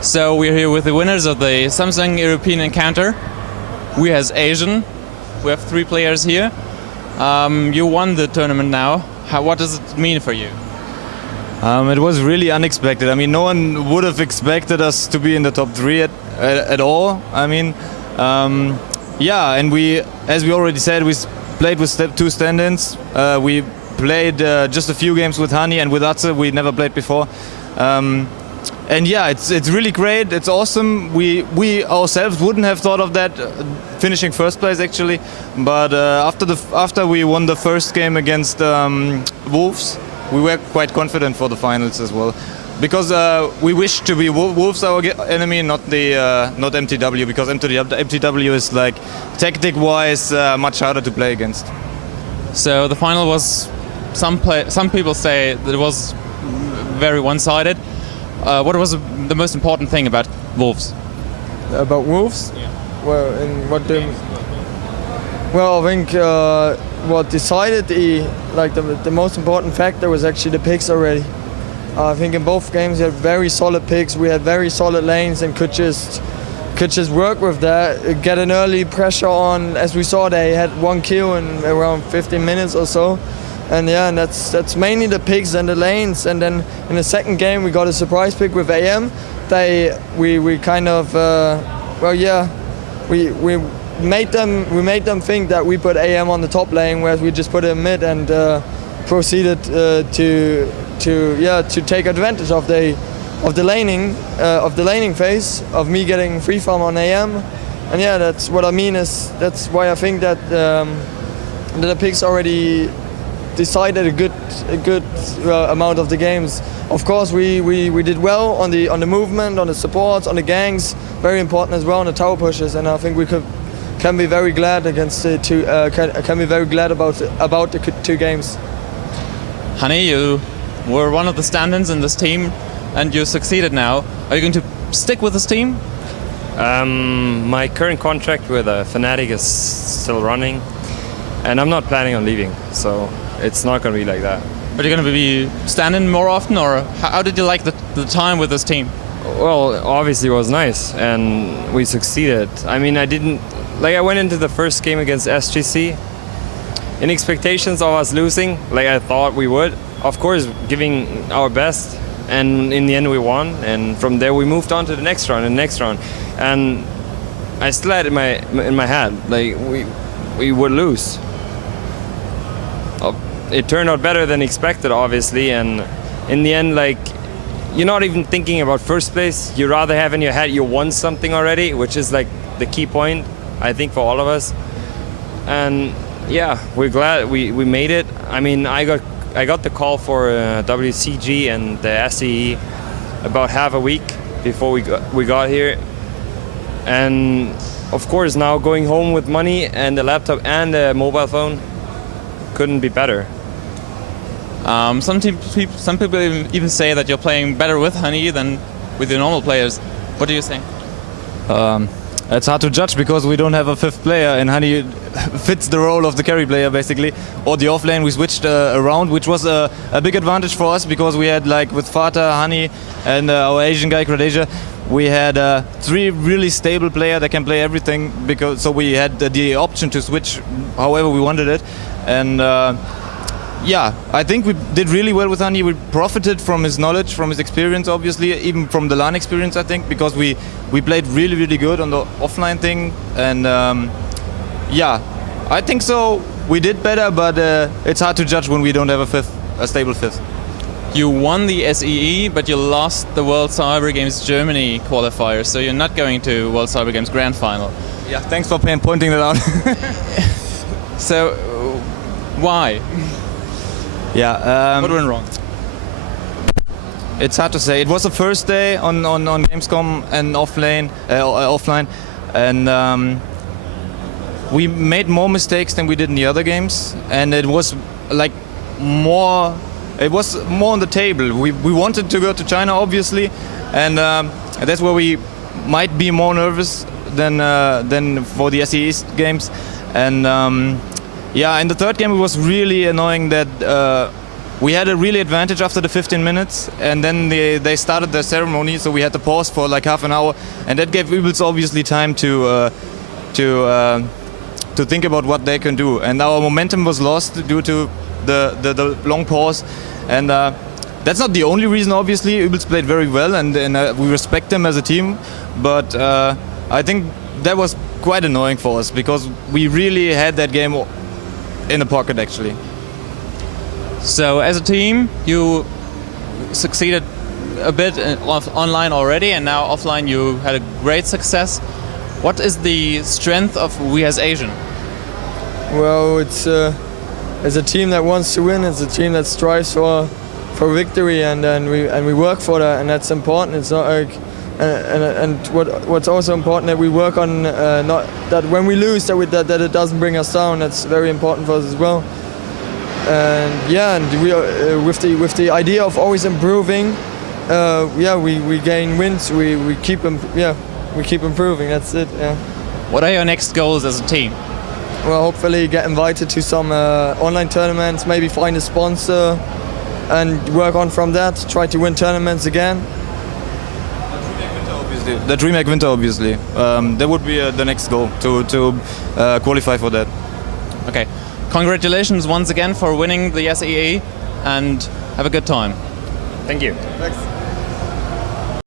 So we're here with the winners of the Samsung European Encounter. We has Asian. We have 3 players here. You won the tournament now. What does it mean for you? It was really unexpected. I mean, no one would have expected us to be in the top 3 at all. I mean, yeah, and we, as we already said, we played with 2 stand-ins. We played just a few games with Hann1 and with Atze. We never played before. And yeah, it's really great. It's awesome. We ourselves wouldn't have thought of that, finishing first place actually. But after we won the first game against Wolves, we were quite confident for the finals as well, because we wish to be Wolves our enemy, not MTW, because MTW is like tactic-wise much harder to play against. So the final was, some people say that it was very one-sided. What was the most important thing about Wolves? About Wolves? Yeah. Well, in what the... Well, I think what decided the most important factor was actually the picks already. I think in both games we had very solid picks. We had very solid lanes and could just work with that, get an early pressure on. As we saw, they had 1 kill in around 15 minutes or so. And yeah, and that's mainly the picks and the lanes. And then in the second game we got a surprise pick with AM. We kind of well, yeah, we made them think that we put AM on the top lane, whereas we just put it in mid and proceeded to take advantage of the laning phase of me getting free farm on AM. And yeah, that's what I mean. That's why I think that the picks already decided a good amount of the games. Of course, we did well on the movement, on the supports, on the ganks, very important as well on the tower pushes, and I think we can be very glad against the two. Can be very glad about the 2 games. Hann1, you were one of the stand-ins in this team, and you succeeded now. Are you going to stick with this team? My current contract with Fnatic is still running, and I'm not planning on leaving, so it's not going to be like that. But you're going to be standing more often, or how did you like the time with this team? Well, obviously it was nice, and we succeeded. I mean, I went into the first game against SGC in expectations of us losing, like I thought we would. Of course, giving our best, and in the end we won. And from there we moved on to the next round and I still had in my head like we would lose. It turned out better than expected, obviously, and in the end, like, you're not even thinking about first place. You rather have in your head you won something already, which is like the key point, I think, for all of us. And yeah, we're glad we made it. I mean, I got the call for WCG and the SEE about half a week before we got here, and of course now going home with money and a laptop and a mobile phone couldn't be better. Some people even say that you're playing better with Hann1 than with the normal players. What do you think? It's hard to judge because we don't have a 5th player, and Hann1 fits the role of the carry player basically. Or the offlane we switched around, which was a big advantage for us because we had, like, with Fata, Hann1 and our Asian guy Kradeja, we had 3 really stable players that can play everything, so we had the option to switch however we wanted it. And yeah, I think we did really well with Hann1. We profited from his knowledge, from his experience, obviously, even from the LAN experience, I think, because we played really, really good on the offline thing. And yeah, I think so. We did better, but it's hard to judge when we don't have a stable 5th. You won the SEE, but you lost the World Cyber Games Germany qualifier, so you're not going to World Cyber Games Grand Final. Yeah, thanks for pointing that out. So, why? Yeah. What went wrong? It's hard to say. It was the first day on Gamescom and offline, and we made more mistakes than we did in the other games, and it was like more. It was more on the table. We wanted to go to China, obviously, and that's where we might be more nervous than for the SE East games. And yeah, in the third game it was really annoying that we had a really advantage after the 15 minutes, and then they started the ceremony, so we had to pause for like half an hour, and that gave Übels obviously time to think about what they can do. And our momentum was lost due to the long pause, and that's not the only reason. Obviously, Übels played very well, and we respect them as a team, but I think that was quite annoying for us because we really had that game in the pocket actually. So as a team, you succeeded a bit online already, and now offline you had a great success. What is the strength of We as Asian? Well, it's a team that wants to win. It's a team that strives for victory, and we work for that, and that's important. It's not like what's also important that we work on not that when we lose that it doesn't bring us down. That's very important for us as well. And yeah, and we with the idea of always improving, we gain wins. We keep improving. That's it. Yeah. What are your next goals as a team? Well, hopefully get invited to some online tournaments, maybe find a sponsor and work on from that, try to win tournaments again. The DreamHack Winter, obviously. That would be the next goal, to qualify for that. Okay. Congratulations once again for winning the SEE, and have a good time. Thank you. Thanks.